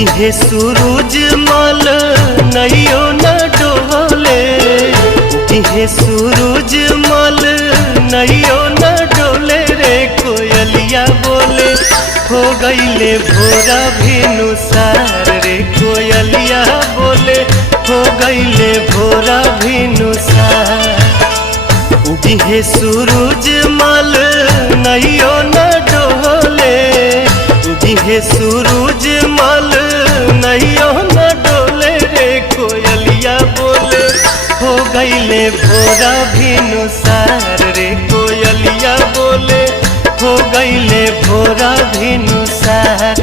उगिहे सूरज मल नैयो न डोले, उगिहे सूरज मल नैयो न डोले रे कोयलिया बोले हो गईले भोरा भिनुसार रे कोयलिया बोले हो गईले भोरा भिनुसार। उगिहे सूरज मल नैयो न डोले, उगिहे सूरज मल नैयो न डोले रे कोयलिया बोले हो गईले भोरा भिनुसार रे कोयलिया बोले हो गईले भोरा भिनुसार।